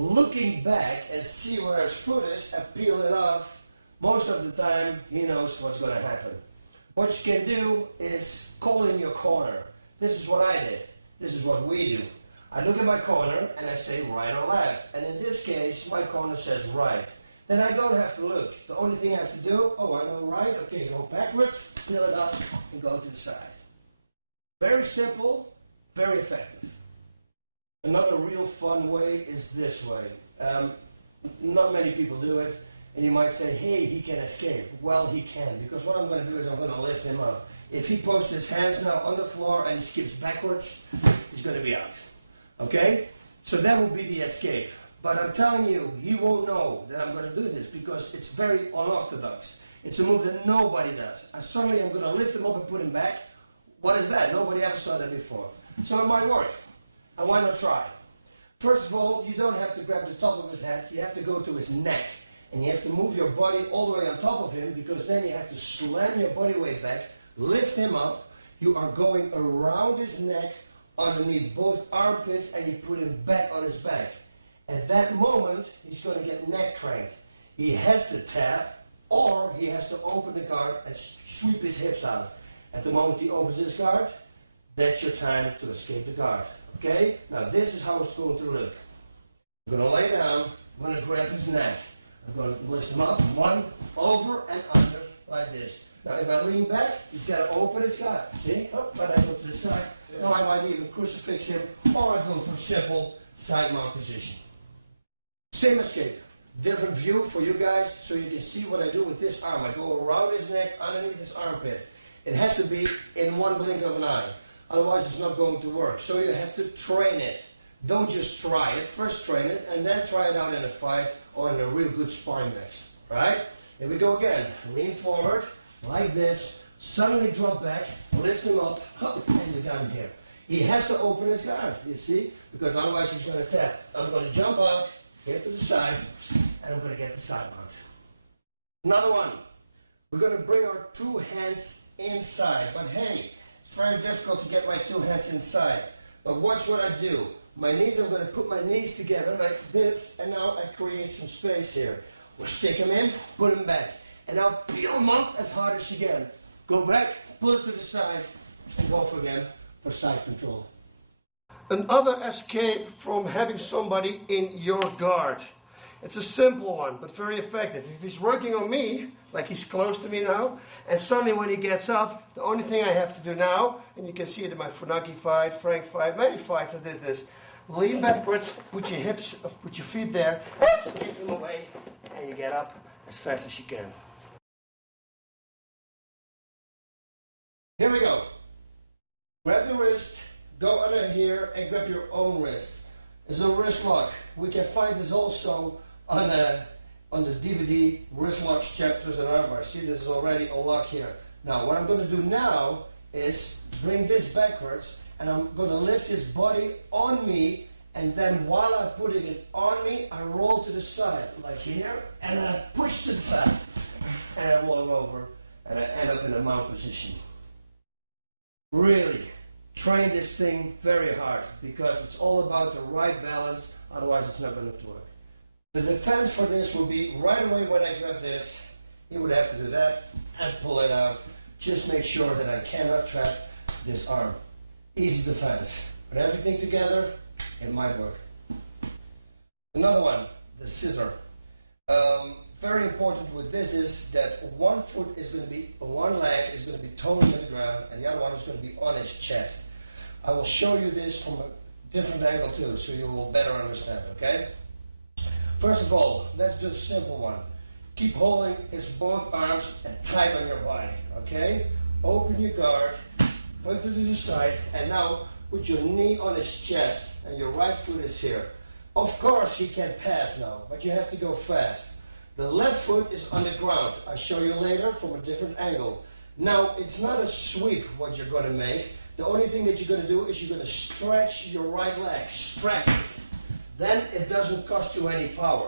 looking back and see where his foot is and peel it off, most of the time he knows what's going to happen. What you can do is call in your corner. This is what I did. This is what we do. I look at my corner and I say right or left. And in this case, my corner says right. Then I don't have to look. The only thing I have to do, I go right, okay, go backwards, peel it up, and go to the side. Very simple, very effective. Another real fun way is this way. Not many people do it, and you might say, hey, he can escape. Well, he can, because what I'm going to do is I'm going to lift him up. If he posts his hands now on the floor and he skips backwards, he's going to be out. Okay? So that will be the escape. But I'm telling you, he won't know that I'm going to do this because it's very unorthodox. It's a move that nobody does. And suddenly I'm going to lift him up and put him back. What is that? Nobody ever saw that before. So it might work. And why not try? First of all, you don't have to grab the top of his head. You have to go to his neck. And you have to move your body all the way on top of him because then you have to slam your body weight back, lift him up. You are going around his neck, underneath both armpits, and you put him back on his back. At that moment, he's going to get neck cranked. He has to tap, or he has to open the guard and sweep his hips out. At the moment he opens his guard, that's your time to escape the guard. Okay? Now this is how it's going to look. I'm going to lay down, I'm going to grab his neck. I'm going to lift him up, one, over and under, like this. Now if I lean back, he's got to open his guard. See? Oh, but I go to the side. Now I might even crucifix him, or I go for simple side mount position. Same escape. Different view for you guys so you can see what I do with this arm. I go around his neck, underneath his armpit. It has to be in one blink of an eye. Otherwise it's not going to work. So you have to train it. Don't just try it. First train it and then try it out in a fight or in a real good sparring match. Right? Here we go again. Lean forward like this. Suddenly drop back. Lift him up. And you're down here. He has to open his guard. You see? Because otherwise he's going to tap. I'm going to jump out. Get to the side, and I'm going to get the side mount. Another one. We're going to bring our two hands inside. But hey, it's very difficult to get my two hands inside. But watch what I do. My knees, I'm going to put my knees together like this, and now I create some space here. We'll stick them in, put them back. And now peel them up as hard as you can. Go back, pull it to the side, and go again for side control. Another escape from having somebody in your guard. It's a simple one, but very effective. If he's working on me, like he's close to me now, and suddenly when he gets up, the only thing I have to do now, and you can see it in my Funaki fight, Frank fight, many fights I did this, lean backwards, put your hips, put your feet there, just kick them away, and you get up as fast as you can. Here we go. Grab the wrist. Go under here and grab your own wrist. It's a wrist lock. We can find this also on the DVD wrist locks, chapters, and armbar. See, there's already a lock here. Now, what I'm going to do now is bring this backwards, and I'm going to lift his body on me, and then while I'm putting it on me, I roll to the side, like here, and then I push to the side, and I roll him over, and I end up in a mount position. Really. Train this thing very hard because it's all about the right balance, otherwise it's not going to work. The defense for this will be right away when I grab this, you would have to do that and pull it out. Just make sure that I cannot trap this arm. Easy defense. Put everything together, it might work. Another one, the scissor. Very important with this is that one foot is going to be, one leg is going to be totally on the ground, and the other one is going to be on his chest. I will show you this from a different angle too, so you will better understand, okay? First of all, let's do a simple one. Keep holding his both arms and tight on your body, okay? Open your guard, put it to the side, and now put your knee on his chest, and your right foot is here. Of course, he can pass now, but you have to go fast. The left foot is on the ground. I'll show you later from a different angle. Now, it's not a sweep what you're going to make. The only thing that you're going to do is you're going to stretch your right leg. Stretch. Then it doesn't cost you any power.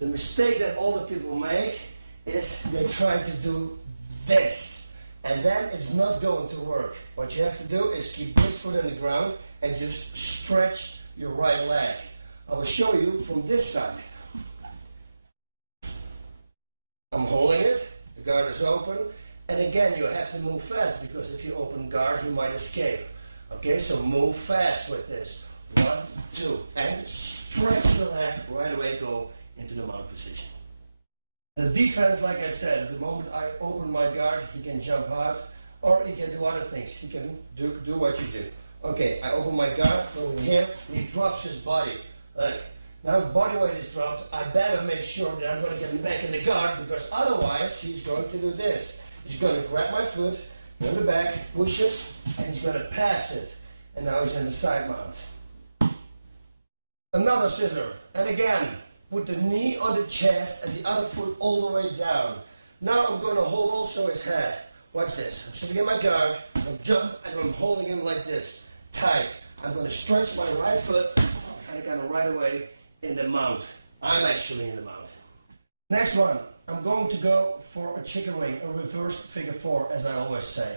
The mistake that all the people make is they try to do this. And then it's not going to work. What you have to do is keep this foot on the ground and just stretch your right leg. I will show you from this side. I'm holding it, the guard is open, and again you have to move fast because if you open guard, you might escape. Okay, so move fast with this. 1, 2, and stretch the leg, right away go into the mount position. The defense, like I said, the moment I open my guard, he can jump out, or he can do other things. He can do what you do. Okay, I open my guard, go in here, and he drops his body. Now the body weight is dropped, I better make sure that I'm going to get him back in the guard because otherwise he's going to do this. He's going to grab my foot, go in the back, push it, and he's going to pass it. And now he's in the side mount. Another scissor. And again, put the knee on the chest and the other foot all the way down. Now I'm going to hold also his head. Watch this. I'm sitting in my guard, I jump, and I'm holding him like this, tight. I'm going to stretch my right foot, and I'm going to right away in the mount. I'm actually in the mount. Next one, I'm going to go for a chicken wing, a reverse figure 4, as I always say.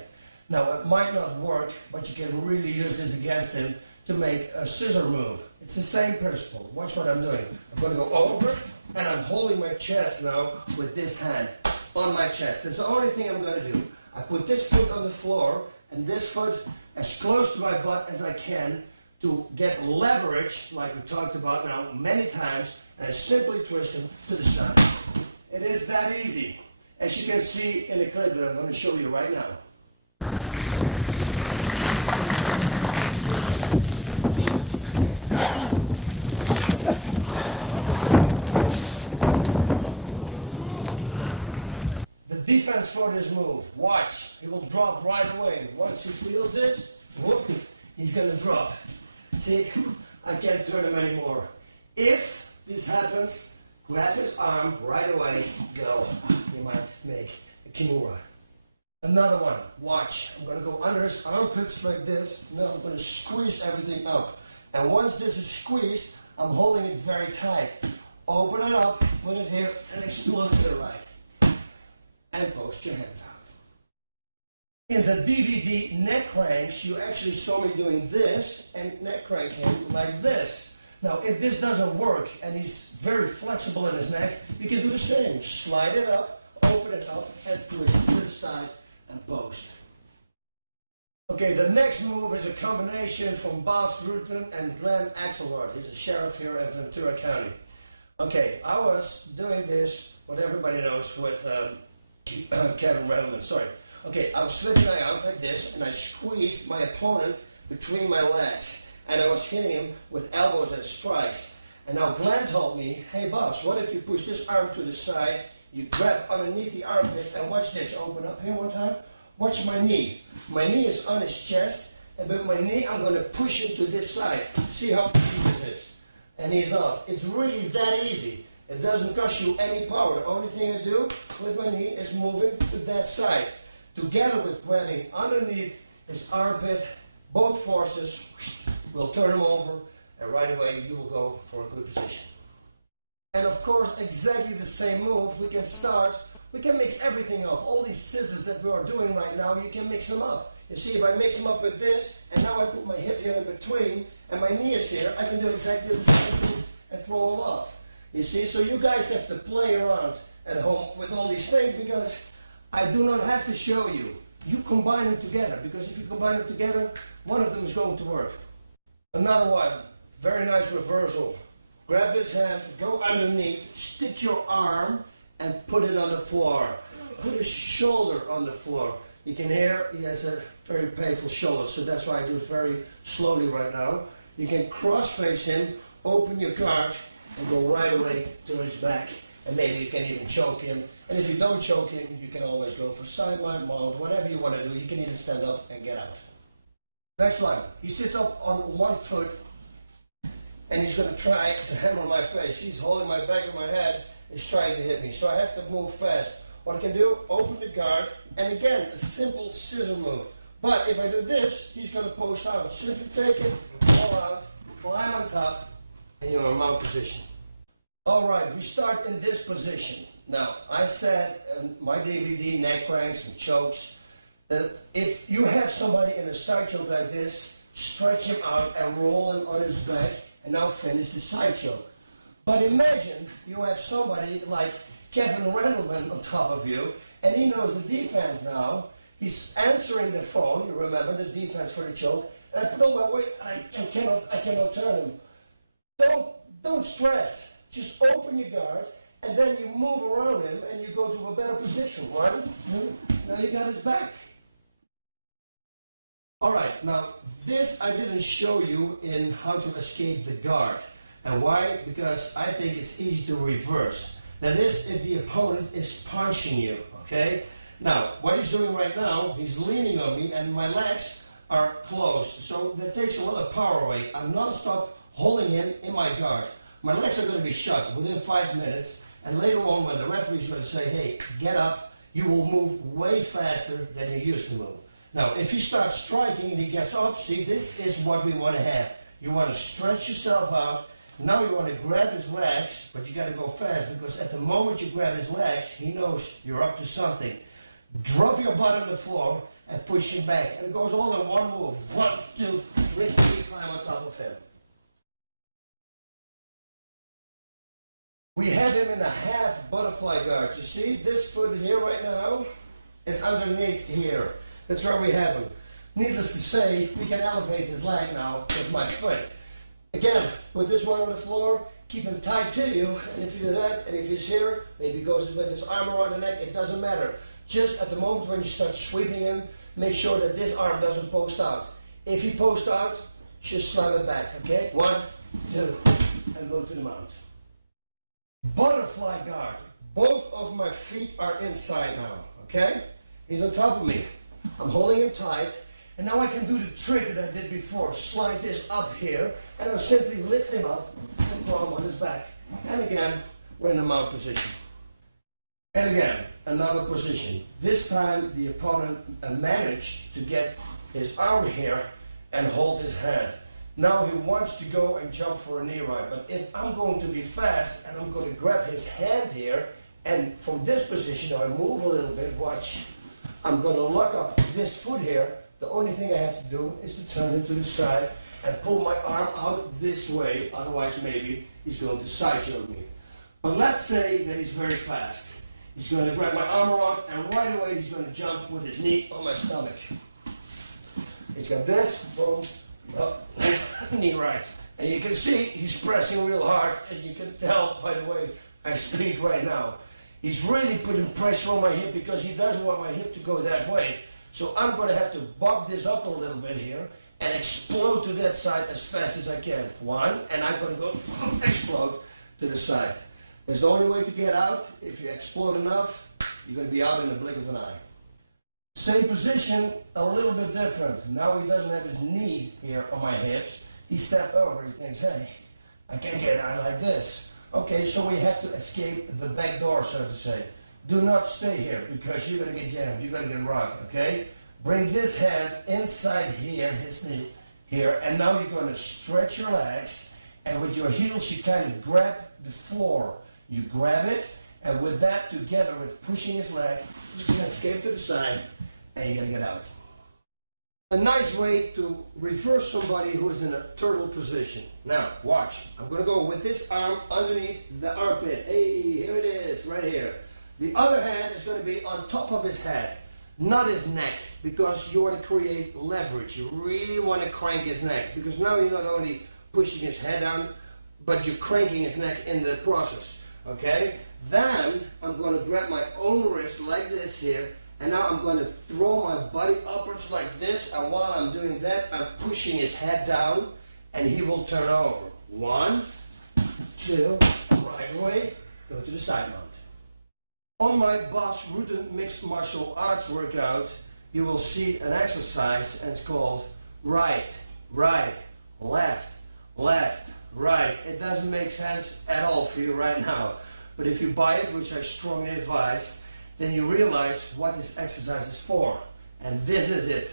Now, it might not work, but you can really use this against him to make a scissor move. It's the same principle. Watch what I'm doing. I'm going to go over, and I'm holding my chest now with this hand on my chest. That's the only thing I'm going to do. I put this foot on the floor, and this foot as close to my butt as I can to get leverage, like we talked about now many times, and simply twist him to the side. It is that easy, as you can see in the clip that I'm going to show you right now. The defense for this move, watch, he will drop right away. Once he feels this, whoop, he's going to drop. See, I can't turn him anymore. If this happens, grab his arm right away, go. You might make a kimura. Another one, watch. I'm going to go under his armpits like this. Now I'm going to squeeze everything up. And once this is squeezed, I'm holding it very tight. Open it up, put it here, and explode to the right. And post your hands out. In the DVD neck cranks, you actually saw me doing this and neck crank him like this. Now, if this doesn't work and he's very flexible in his neck, you can do the same. Slide it up, open it up, and twist it to the side and post. Okay, the next move is a combination from Bas Rutten and Glenn Axelrod. He's a sheriff here in Ventura County. Okay, I was doing this, what everybody knows, with Kevin Redelman. Sorry. Okay, I was switching my out like this, and I squeezed my opponent between my legs. And I was hitting him with elbows and strikes. And now Glenn told me, hey boss, what if you push this arm to the side, you grab underneath the armpit, and watch this, open up here one time, watch my knee. My knee is on his chest, and with my knee I'm going to push him to this side. See how easy this is. And he's off. It's really that easy. It doesn't cost you any power. The only thing I do with my knee is moving to that side. Together with grabbing underneath his armpit, both forces will turn him over, and right away you will go for a good position. And of course, exactly the same move, we can mix everything up. All these scissors that we are doing right now, you can mix them up. You see, if I mix them up with this, and now I put my hip here in between, and my knee is here, I can do exactly the same thing and throw them off. You see, so you guys have to play around at home with all these things, because I do not have to show you. You combine them together, because if you combine them together, one of them is going to work. Another one, very nice reversal. Grab his hand, go underneath, stick your arm, and put it on the floor. Put his shoulder on the floor. You can hear he has a very painful shoulder, so that's why I do it very slowly right now. You can cross-face him, open your guard, and go right away to his back. And maybe you can even choke him. And if you don't choke him, you can always go for sideline mount, whatever you want to do. You can even stand up and get out. Next one. He sits up on one foot, and he's going to try to hammer my face. He's holding my back of my head. He's trying to hit me. So I have to move fast. What I can do, open the guard, and again, a simple scissor move. But if I do this, he's going to post out. Simply take it, fall out, climb on top, and you're in mount position. All right, we start in this position. Now, I said in my DVD, neck cranks and chokes, that if you have somebody in a side choke like this, stretch him out and roll him on his back and now finish the side choke. But imagine you have somebody like Kevin Randleman on top of you, and he knows the defense now. He's answering the phone, you remember the defense for the choke, and I put, no, wait, I cannot turn him. Don't stress. Just open your guard, and then you move around him, and you go to a better position. One, two, now you got his back. All right, now this I didn't show you in how to escape the guard. And why? Because I think it's easy to reverse. That is, if the opponent is punching you, okay? Now, what he's doing right now, he's leaning on me, and my legs are closed. So that takes a lot of power away. I'm non-stop holding him in my guard. My legs are going to be shut within 5 minutes, and later on when the referee is going to say, hey, get up, you will move way faster than you used to move. Now, if you start striking and he gets up, see, this is what we want to have. You want to stretch yourself out. Now you want to grab his legs, but you got to go fast, because at the moment you grab his legs, he knows you're up to something. Drop your butt on the floor and push him back. And it goes all in one move. 1, 2, 3, climb on top of him. We have him in a half butterfly guard. You see this foot here right now? It's underneath here. That's where we have him. Needless to say, we can elevate his leg now with my foot. Again, put this one on the floor, keep him tight to you, and if you do that, and if he's here, maybe he goes with his arm around the neck, it doesn't matter. Just at the moment when you start sweeping him, make sure that this arm doesn't post out. If he posts out, just slam it back, okay? 1, 2, and go to the mount. Butterfly guard. Both of my feet are inside now, okay? He's on top of me. I'm holding him tight, and now I can do the trick that I did before. Slide this up here, and I'll simply lift him up and throw him on his back. And again, we're in the mount position. And again, another position. This time, the opponent managed to get his arm here and hold his hand. Now he wants to go and jump for a knee right, but if I'm going to be fast and I'm going to grab his hand here, and from this position I move a little bit, watch, I'm going to lock up this foot here. The only thing I have to do is to turn it to the side and pull my arm out this way, otherwise maybe he's going to side choke me. But let's say that he's very fast. He's going to grab my arm around, and right away he's going to jump with his knee on my stomach. He's got this, boom, up, knee right. And you can see he's pressing real hard, and you can tell by the way I speak right now. He's really putting pressure on my hip because he doesn't want my hip to go that way. So I'm going to have to bump this up a little bit here and explode to that side as fast as I can. 1, and I'm going to go explode to the side. That's the only way to get out. If you explode enough, you're going to be out in the blink of an eye. Same position, a little bit different. Now he doesn't have his knee here on my hips. He stepped over. He thinks, hey, I can't get out like this. Okay, so we have to escape the back door, so to say. Do not stay here because you're going to get jammed. You're going to get rocked, okay? Bring this hand inside here, his knee here, and now you're going to stretch your legs, and with your heels you kind of grab the floor. You grab it, and with that together with pushing his leg, you can escape to the side, and you're going to get out. A nice way to reverse somebody who is in a turtle position. Now, watch. I'm going to go with this arm underneath the armpit. Hey, here it is, right here. The other hand is going to be on top of his head, not his neck, because you want to create leverage. You really want to crank his neck, because now you're not only pushing his head down, but you're cranking his neck in the process, okay? Then I'm going to grab my own wrist like this here, and now I'm going to throw my body upwards like this, and while I'm doing that, I'm pushing his head down, and he will turn over. 1, 2, right away, go to the side mount. On my Boss Rutten Mixed Martial Arts workout, you will see an exercise, and it's called right, right, left, left, right. It doesn't make sense at all for you right now, but if you buy it, which I strongly advise, then you realize what this exercise is for, and this is it.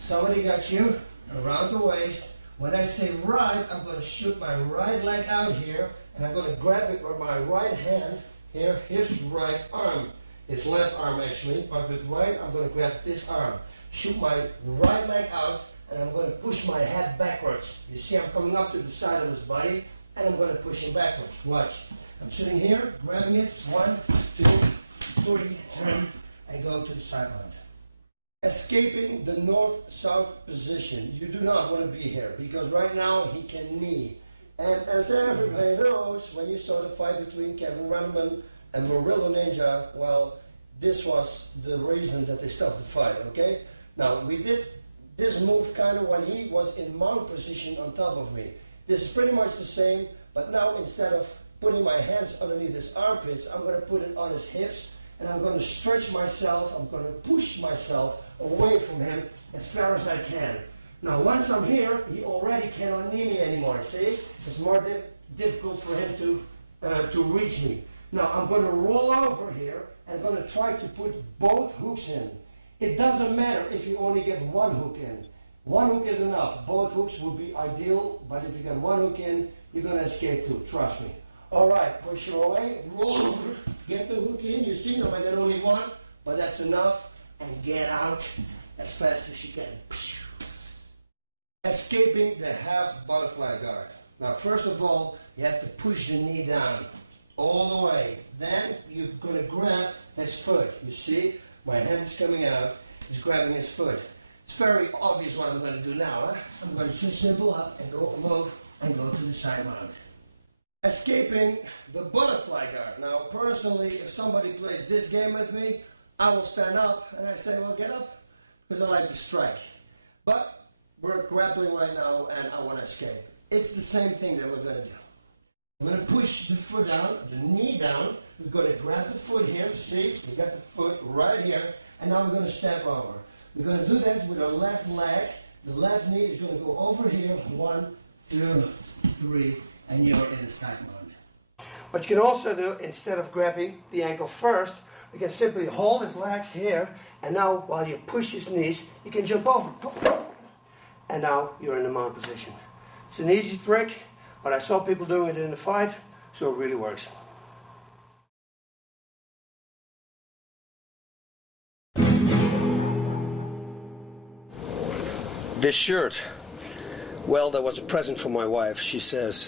Somebody got you around the waist. When I say right, I'm going to shoot my right leg out here, and I'm going to grab it with my right hand here, his right arm, his left arm actually, but with right, I'm going to grab this arm, shoot my right leg out, and I'm going to push my head backwards. You see, I'm coming up to the side of his body, and I'm going to push him backwards. Watch. I'm sitting here, grabbing it. 1, 2, 3, and go to the sideline. Escaping the north-south position. You do not want to be here, because right now he can knee. And as everybody knows, when you saw the fight between Kevin Rambin and Murillo Ninja, well, this was the reason that they stopped the fight, okay? Now, we did this move kind of when he was in mount position on top of me. This is pretty much the same, but now instead of putting my hands underneath his armpits, I'm going to put it on his hips, and I'm going to stretch myself, I'm going to push myself away from him as far as I can. Now, once I'm here, he already cannot knee me anymore, see? It's more difficult for him to reach me. Now, I'm going to roll over here, and I'm going to try to put both hooks in. It doesn't matter if you only get one hook in. One hook is enough. Both hooks would be ideal, but if you get one hook in, you're going to escape too, trust me. All right, push your way, roll over, get the hook in. You see, now I got only one, but that's enough, and get out as fast as you can. Escaping the half butterfly guard. Now, first of all, you have to push the knee down all the way. Then you're going to grab his foot. You see, my hand's coming out. He's grabbing his foot. It's very obvious what I'm going to do now. Huh? I'm going to sit simple up and go move and go to the side mount. Escaping the butterfly guard. Now, personally, if somebody plays this game with me, I will stand up and I say, well, get up, because I like to strike. But we're grappling right now, and I want to escape. It's the same thing that we're going to do. I'm going to push the foot down, the knee down. We're going to grab the foot here. See, we got the foot right here, and now we're going to step over. We're going to do that with our left leg. The left knee is going to go over here. 1, 2, 3, and you're in the side mount. What you can also do, instead of grabbing the ankle first, you can simply hold his legs here, and now while you push his knees, you can jump over. And now you're in the mount position. It's an easy trick, but I saw people doing it in the fight, so it really works. This shirt, well, that was a present from my wife. She says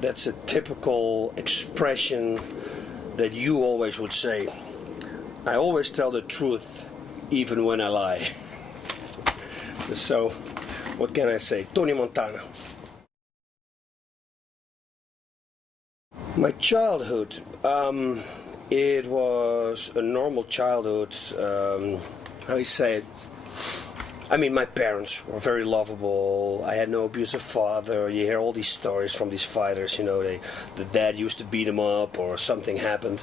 that's a typical expression that you always would say. I always tell the truth, even when I lie. So, what can I say? Tony Montana. My childhood, it was a normal childhood. How do you say it? I mean, my parents were very lovable. I had no abusive father. You hear all these stories from these fighters, you know, the dad used to beat him up or something happened.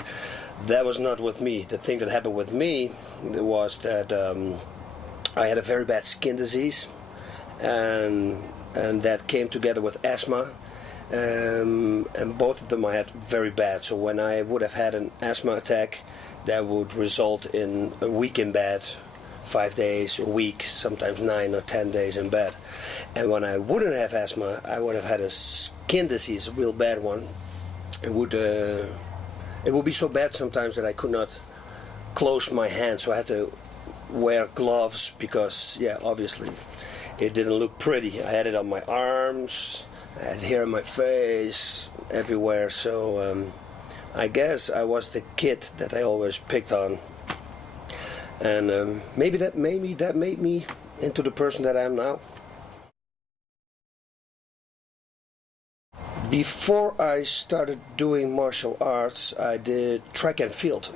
That was not with me. The thing that happened with me was that I had a very bad skin disease, and that came together with asthma, and both of them I had very bad. So when I would have had an asthma attack, that would result in a week in bed, 5 days, a week, sometimes 9 or 10 days in bed. And when I wouldn't have asthma, I would have had a skin disease, a real bad one. It would be so bad sometimes that I could not close my hands, so I had to wear gloves because, yeah, obviously it didn't look pretty. I had it on my arms, I had hair on my face, everywhere. So I guess I was the kid that I always picked on. And maybe that made me into the person that I am now. Before I started doing martial arts, I did track and field.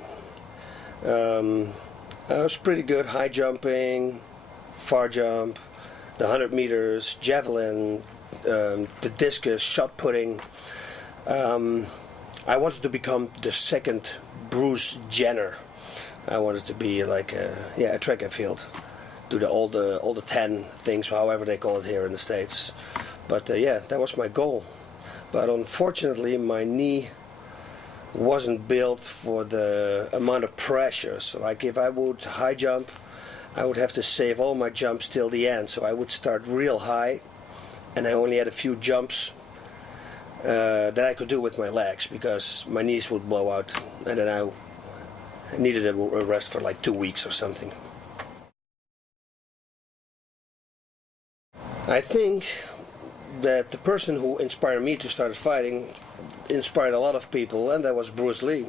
I was pretty good high jumping, far jump, the 100 meters, javelin, the discus, shot putting. I wanted to become the second Bruce Jenner. I wanted to be like a track and field, do all the 10 things, however they call it here in the States. But yeah, that was my goal. But unfortunately, my knee wasn't built for the amount of pressure. So like if I would high jump, I would have to save all my jumps till the end. So I would start real high, and I only had a few jumps that I could do with my legs because my knees would blow out, and then I needed a rest for like 2 weeks or something. I think that the person who inspired me to start fighting inspired a lot of people, and that was Bruce Lee.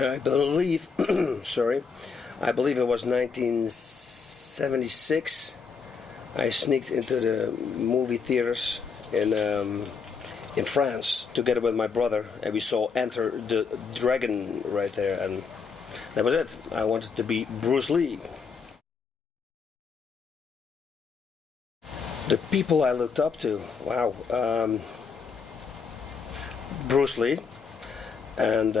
I believe, I believe it was 1976. I sneaked into the movie theaters in France together with my brother, and we saw Enter the Dragon right there, and that was it. I wanted to be Bruce Lee. The people I looked up to, wow, Bruce Lee, and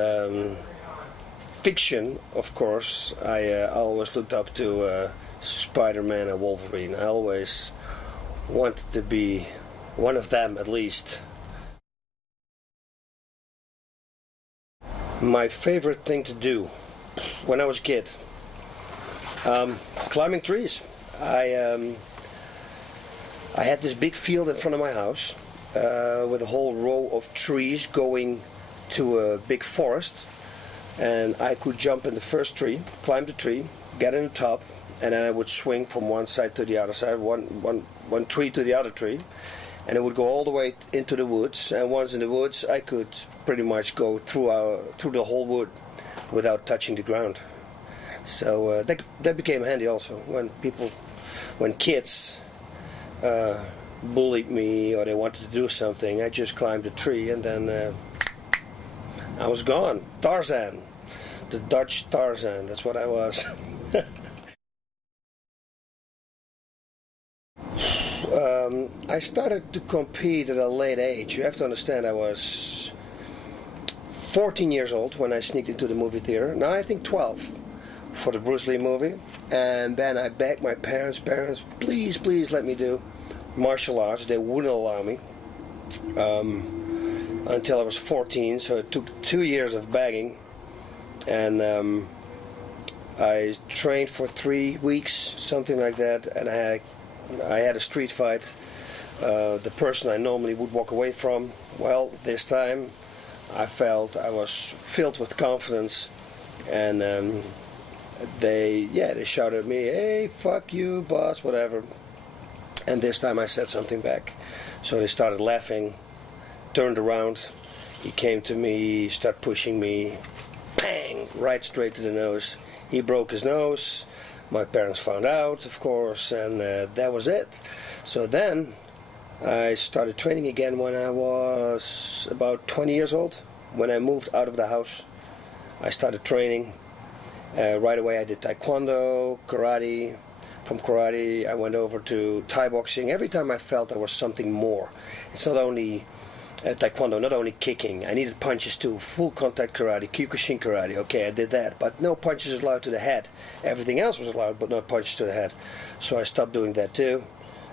fiction, of course. I always looked up to Spider-Man and Wolverine. I always wanted to be one of them, at least. My favorite thing to do when I was a kid, climbing trees. I had this big field in front of my house with a whole row of trees going to a big forest, and I could jump in the first tree, climb the tree, get in the top, and then I would swing from one side to the other side, one tree to the other tree, and it would go all the way into the woods. And once in the woods, I could pretty much go through the whole wood without touching the ground. So that became handy also when kids bullied me or they wanted to do something. I just climbed a tree and then I was gone. Tarzan, the Dutch Tarzan. That's what I was. I started to compete at a late age. You have to understand, I was 14 years old when I sneaked into the movie theater. Now I think 12 for the Bruce Lee movie. And then I begged my parents, please let me do martial arts. They wouldn't allow me until I was 14. So it took 2 years of begging. And I trained for 3 weeks, something like that. And I had a street fight. The person I normally would walk away from, well, this time I felt I was filled with confidence, and they shouted at me, "Hey, fuck you, boss," whatever. And this time I said something back. So they started laughing, turned around, he came to me, started pushing me, bang, right straight to the nose. He broke his nose. My parents found out, of course, and that was it. So then I started training again when I was about 20 years old. When I moved out of the house, I started training. Right away I did taekwondo, karate. From karate I went over to Thai boxing. Every time I felt there was something more. It's not only taekwondo, not only kicking. I needed punches too. Full contact karate, Kyokushin karate. Okay, I did that. But no punches allowed to the head. Everything else was allowed, but not punches to the head. So I stopped doing that too.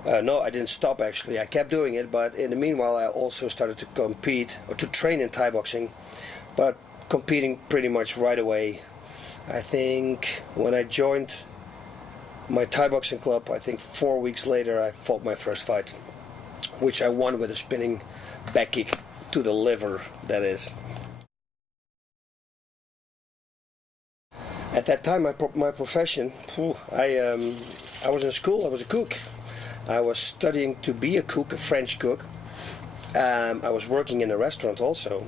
No, I didn't stop actually. I kept doing it, but in the meanwhile I also started to compete, or to train in Thai boxing. But competing pretty much right away. I think when I joined my Thai boxing club, I think 4 weeks later I fought my first fight, which I won with a spinning back kick to the liver, that is. At that time, my profession, I was in school, I was a cook. I was studying to be a cook, a French cook. I was working in a restaurant also.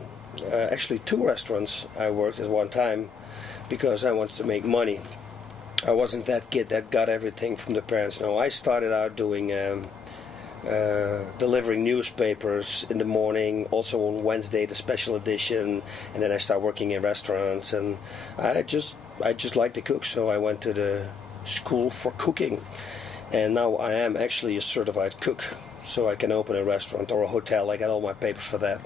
Actually 2 restaurants I worked at one time because I wanted to make money. I wasn't that kid that got everything from the parents. No, I started out doing delivering newspapers in the morning, also on Wednesday the special edition, and then I started working in restaurants, and I just liked to cook, so I went to the school for cooking, and now I am actually a certified cook, so I can open a restaurant or a hotel. I got all my papers for that.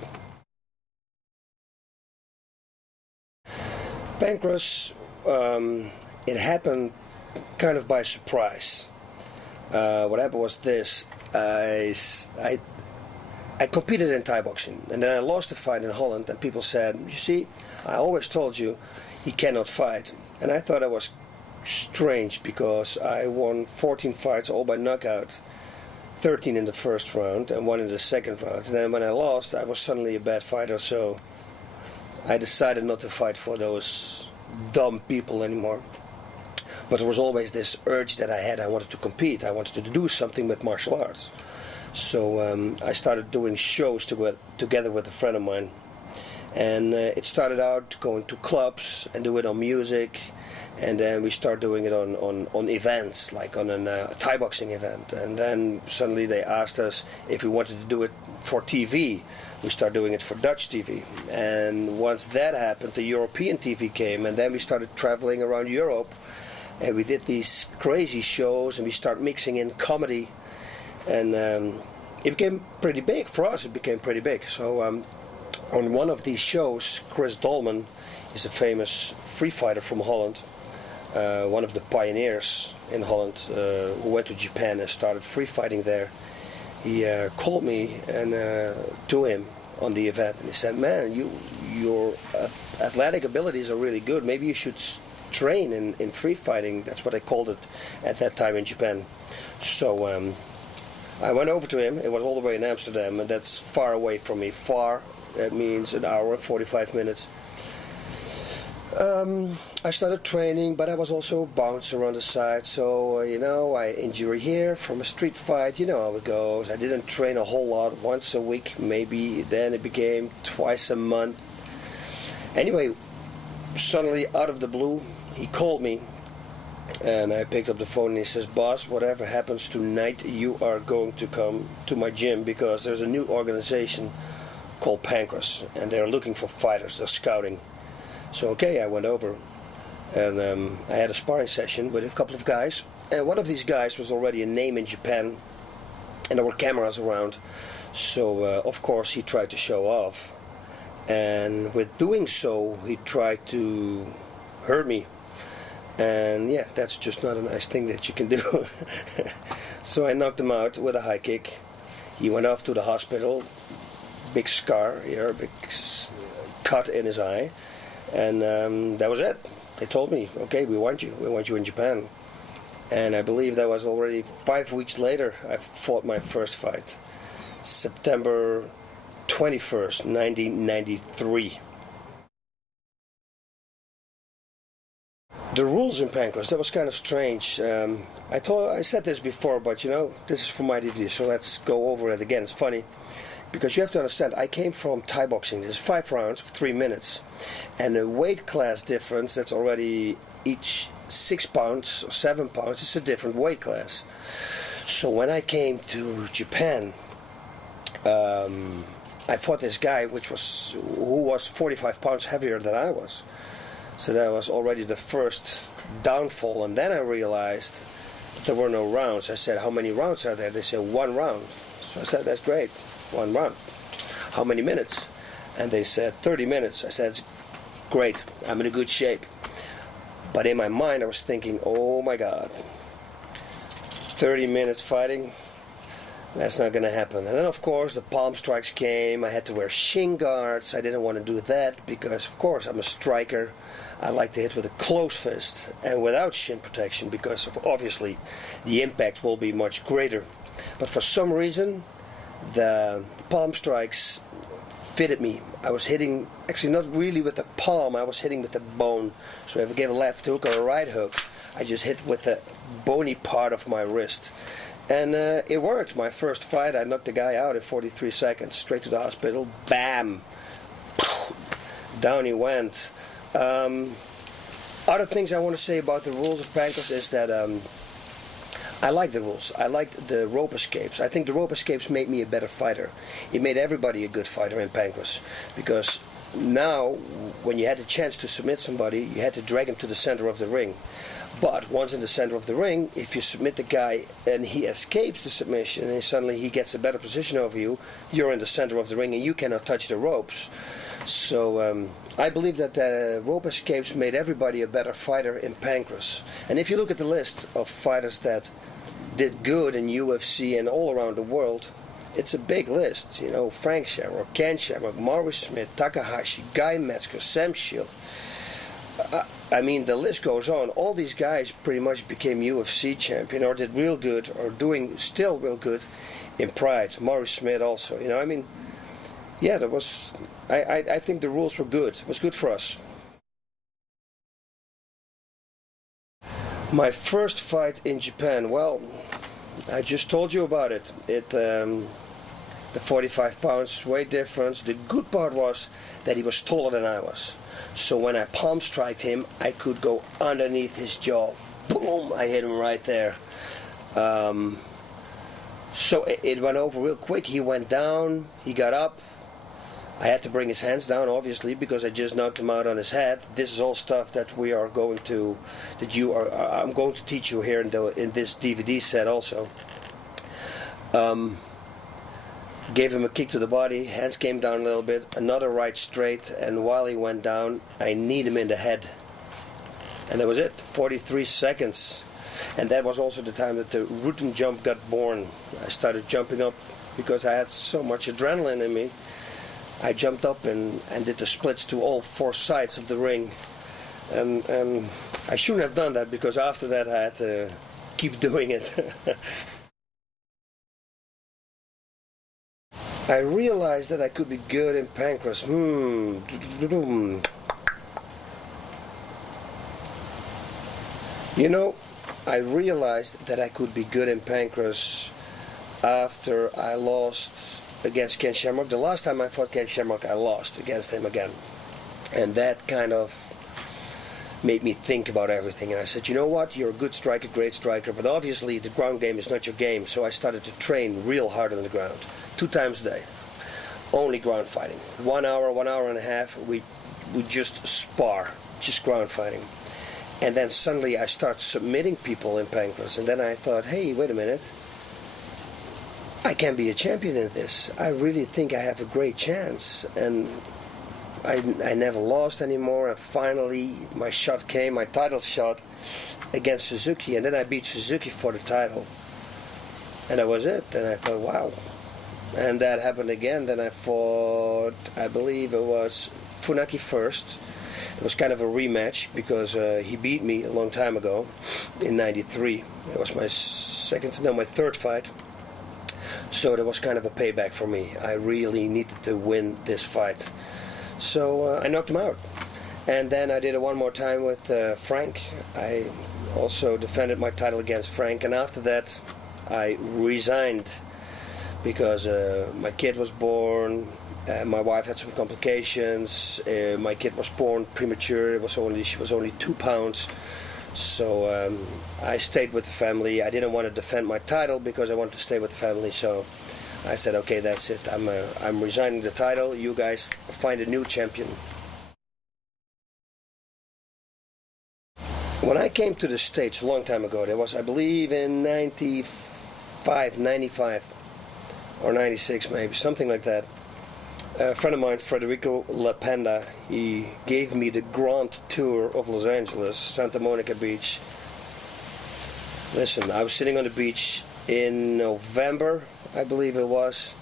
Pancras, it happened kind of by surprise. What happened was this. I competed in Thai boxing, and then I lost a fight in Holland, and people said, "You see, I always told you he cannot fight." And I thought it was strange because I won 14 fights all by knockout, 13 in the first round and 1 in the second round. And then when I lost, I was suddenly a bad fighter, so I decided not to fight for those dumb people anymore. But there was always this urge that I had. I wanted to compete. I wanted to do something with martial arts. So I started doing shows together with a friend of mine. And it started out going to clubs and do it on music. And then we start doing it on events, like on a Thai boxing event. And then suddenly they asked us if we wanted to do it for TV. We start doing it for Dutch TV. And once that happened, the European TV came. And then we started traveling around Europe. And we did these crazy shows, and we start mixing in comedy. And it became pretty big. For us, it became pretty big. So on one of these shows, Chris Dolman is a famous free fighter from Holland. One of the pioneers in Holland who went to Japan and started free fighting there. He called me and to him on the event, and he said, "Man, your athletic abilities are really good. Maybe you should train in free fighting." That's what I called it at that time in Japan. So I went over to him. It was all the way in Amsterdam, and that's far away from me. Far, that means an hour and 45 minutes. I started training, but I was also bouncing around the side. So, I injury here from a street fight. You know how it goes. I didn't train a whole lot, once a week maybe. Then it became twice a month. Anyway, suddenly out of the blue, he called me. And I picked up the phone and he says, "Boss, whatever happens tonight, you are going to come to my gym because there's a new organization called Pancras. And they're looking for fighters. They're scouting." So okay, I went over and I had a sparring session with a couple of guys. And one of these guys was already a name in Japan, and there were cameras around. So of course he tried to show off. And with doing so, he tried to hurt me. And yeah, that's just not a nice thing that you can do. So I knocked him out with a high kick. He went off to the hospital. Big scar here, big cut in his eye. And that was it. They told me, "Okay, we want you in Japan." And I believe that was already 5 weeks later I fought my first fight. September 21st, 1993. The rules in Pancras, that was kind of strange. I said this before, but this is from my DVD, so let's go over it again. It's funny. Because you have to understand, I came from Thai boxing. There's 5 rounds of 3 minutes. And a weight class difference, that's already each 6 pounds or 7 pounds. It's a different weight class. So when I came to Japan, I fought this guy who was 45 pounds heavier than I was. So that was already the first downfall. And then I realized there were no rounds. I said, "How many rounds are there?" They said, "1 round." So I said, "That's great. 1 round. How many minutes?" And they said 30 minutes. I said, "It's great. I'm in a good shape." But in my mind I was thinking, oh my God, 30 minutes fighting? That's not going to happen. And then of course the palm strikes came. I had to wear shin guards. I didn't want to do that because of course I'm a striker. I like to hit with a closed fist and without shin protection because obviously the impact will be much greater. But for some reason the palm strikes fitted me. I was hitting, actually not really with the palm, I was hitting with the bone. So if I gave a left hook or a right hook, I just hit with the bony part of my wrist. And it worked. My first fight, I knocked the guy out in 43 seconds, straight to the hospital, bam, down he went. Other things I want to say about the rules of Pancras is that I like the rules. I liked the rope escapes. I think the rope escapes made me a better fighter. It made everybody a good fighter in Pancras. Because now, when you had the chance to submit somebody, you had to drag him to the center of the ring. But once in the center of the ring, if you submit the guy and he escapes the submission and suddenly he gets a better position over you, you're in the center of the ring and you cannot touch the ropes. So I believe that the rope escapes made everybody a better fighter in Pancras. And if you look at the list of fighters that did good in UFC and all around the world, it's a big list. Frank Shamrock, Ken Shamrock, Maurice Smith, Takahashi, Guy Metzger, Sam Shield. I mean, the list goes on. All these guys pretty much became UFC champion or did real good or doing still real good in Pride. Maurice Smith also. Yeah, there was. I think the rules were good. It was good for us. My first fight in Japan, well, I just told you about it. The 45 pounds weight difference. The good part was that he was taller than I was. So when I palm striked him, I could go underneath his jaw. Boom! I hit him right there. So it went over real quick. He went down. He got up. I had to bring his hands down, obviously, because I just knocked him out on his head. This is all stuff that we are going to, I'm going to teach you here in this DVD set also. Gave him a kick to the body, hands came down a little bit, another right straight, and while he went down, I kneed him in the head. And that was it, 43 seconds. And that was also the time that the root and jump got born. I started jumping up because I had so much adrenaline in me. I jumped up and did the splits to all four sides of the ring. And I shouldn't have done that, because after that I had to keep doing it. I realized that I could be good in pancras. You know, I realized that I could be good in pancras after I lost against Ken Shamrock. The last time I fought Ken Shamrock, I lost against him again. And that kind of made me think about everything. And I said, you know what, you're a good striker, great striker, but obviously the ground game is not your game. So I started to train real hard on the ground, 2 times a day. Only ground fighting. 1 hour, 1 hour and a half, we just spar, just ground fighting. And then suddenly I start submitting people in pancras. And then I thought, hey, wait a minute. I can be a champion in this. I really think I have a great chance. And I never lost anymore. And finally, my shot came, my title shot against Suzuki. And then I beat Suzuki for the title. And that was it. And I thought, wow. And that happened again. Then I fought, I believe it was Funaki first. It was kind of a rematch because he beat me a long time ago in '93. It was my third fight. So there was kind of a payback for me. I really needed to win this fight. So I knocked him out. And then I did it one more time with Frank. I also defended my title against Frank. And after that, I resigned because my kid was born. My wife had some complications. My kid was born premature. She was only 2 pounds. So I stayed with the family. I didn't want to defend my title because I wanted to stay with the family. So I said, okay, that's it. I'm resigning the title. You guys find a new champion. When I came to the States a long time ago, that was, I believe, in 95 or 96 maybe, something like that. A friend of mine, Federico LaPenda, he gave me the grand tour of Los Angeles, Santa Monica Beach. Listen, I was sitting on the beach in November, I believe it was,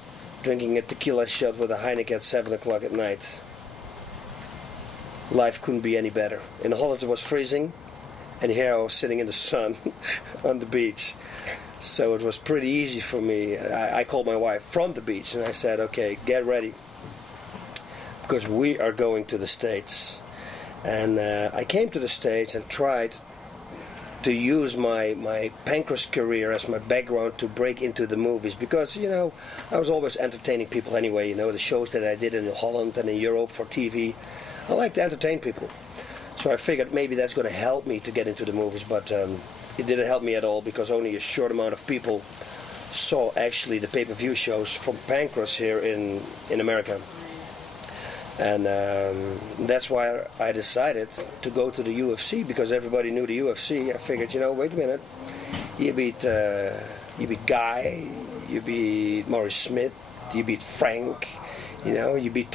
drinking a tequila shot with a Heineken at 7 o'clock at night. Life couldn't be any better. In Holland it was freezing, and here I was sitting in the sun on the beach. So it was pretty easy for me. I called my wife from the beach and I said, okay, get ready, because we are going to the States. And I came to the States and tried to use my pancras career as my background to break into the movies, because, you know, I was always entertaining people anyway. You know, the shows that I did in Holland and in Europe for TV, I like to entertain people. So I figured maybe that's going to help me to get into the movies, but it didn't help me at all, because only a short amount of people saw actually the pay-per-view shows from pancras here in America. And that's why I decided to go to the UFC, because everybody knew the UFC. I figured, you know, wait a minute, you beat Guy, you beat Maurice Smith, you beat Frank, you know, you beat